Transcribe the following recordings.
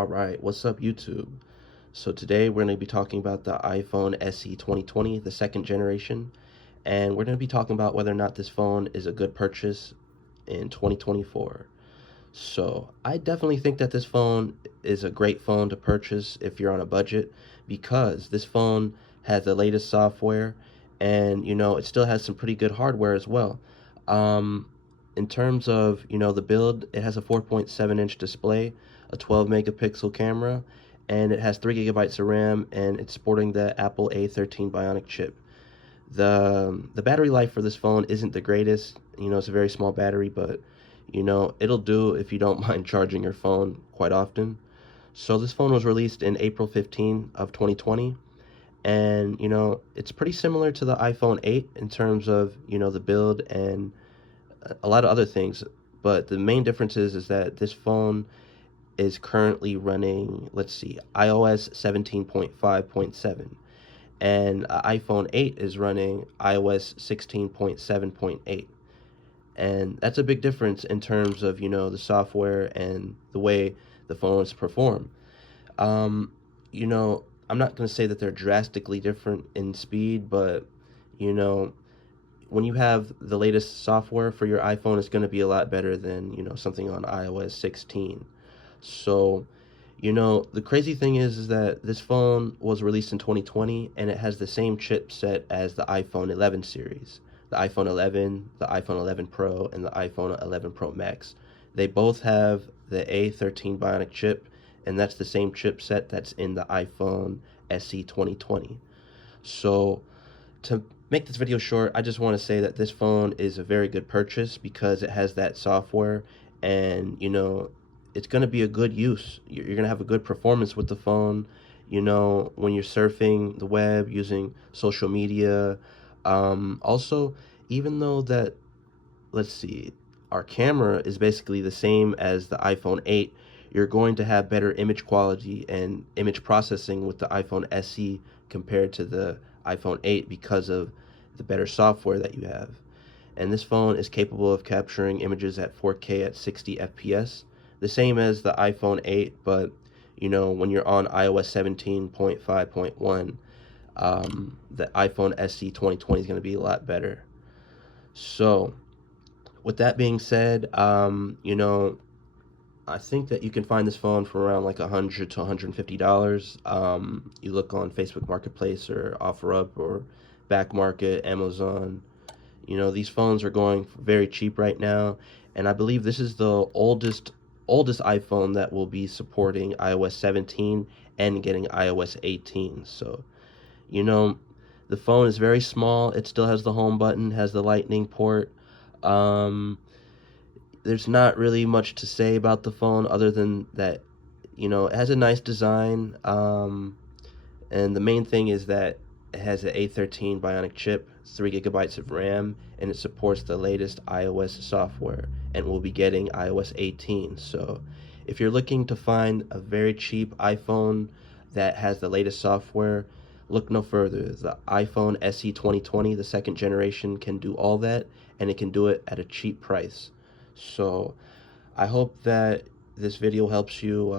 Alright, what's up YouTube? So today we're going to be talking about the iPhone SE 2020, the second generation, and we're going to be talking about whether or not this phone is a good purchase in 2024. So I definitely think that this phone is a great phone to purchase if you're on a budget, because this phone has the latest software and it still has some pretty good hardware as well. Um, in terms of the build, it has a 4.7-inch display, a 12 megapixel camera, and it has 3 gigabytes of RAM, and it's sporting the Apple A13 Bionic chip. The battery life for this phone isn't the greatest. It's a very small battery, but it'll do if you don't mind charging your phone quite often. So this phone was released in April 15 of 2020, and it's pretty similar to the iPhone 8 in terms of the build and a lot of other things. But the main difference is that this phone is currently running, let's see, iOS 17.5.7, and iPhone 8 is running iOS 16.7.8. And that's a big difference in terms of the software and the way the phones perform. um, I'm not going to say that they're drastically different in speed, but you know when you have the latest software for your iPhone, it's going to be a lot better than something on iOS 16. So the crazy thing is that this phone was released in 2020, and it has the same chipset as the iPhone 11 series. The iPhone 11, the iPhone 11 Pro, and the iPhone 11 Pro Max. They both have the A13 Bionic chip, and that's the same chipset that's in the iPhone SE 2020. So to make this video short, I just want to say that this phone is a very good purchase because it has that software, and it's going to be a good use. You're going to have a good performance with the phone, when you're surfing the web using social media. Also, even though that, let's see, our camera is basically the same as the iPhone 8, you're going to have better image quality and image processing with the iPhone SE compared to the iPhone 8 because of the better software that you have. And this phone is capable of capturing images at 4K at 60 FPS, the same as the iPhone 8, but when you're on iOS 17.5.1, the iPhone SE 2020 is going to be a lot better. So, with that being said, I think that you can find this phone for around like $100 to $150. You look on Facebook Marketplace or OfferUp or Back Market, Amazon. These phones are going very cheap right now, and I believe this is the oldest iPhone that will be supporting iOS 17 and getting iOS 18. So, you know, the phone is very small. It still has the home button, has the lightning port. Um, there's not really much to say about the phone other than that, it has a nice design. And the main thing is that it has an A13 Bionic chip, 3 gigabytes of RAM, and it supports the latest iOS software, and we'll be getting iOS 18. So if you're looking to find a very cheap iPhone that has the latest software, look no further. The iPhone SE 2020, the second generation, can do all that, and it can do it at a cheap price. So I hope that this video helps you,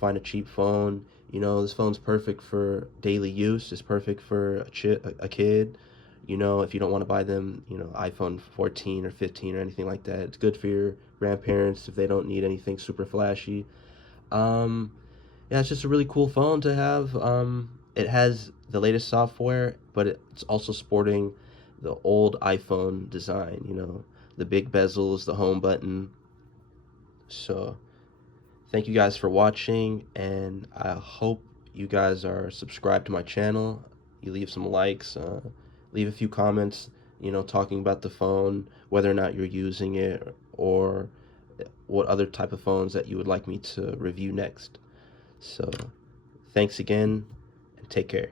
find a cheap phone. This phone's perfect for daily use. It's perfect for a kid. If you don't want to buy them, iPhone 14 or 15 or anything like that. It's good for your grandparents if they don't need anything super flashy. Um, yeah, it's just a really cool phone to have. It has the latest software, but it's also sporting the old iPhone design, the big bezels, the home button. So thank you guys for watching, and I hope you guys are subscribed to my channel. You leave some likes, leave a few comments, talking about the phone, whether or not you're using it, or what other type of phones that you would like me to review next. So thanks again, and take care.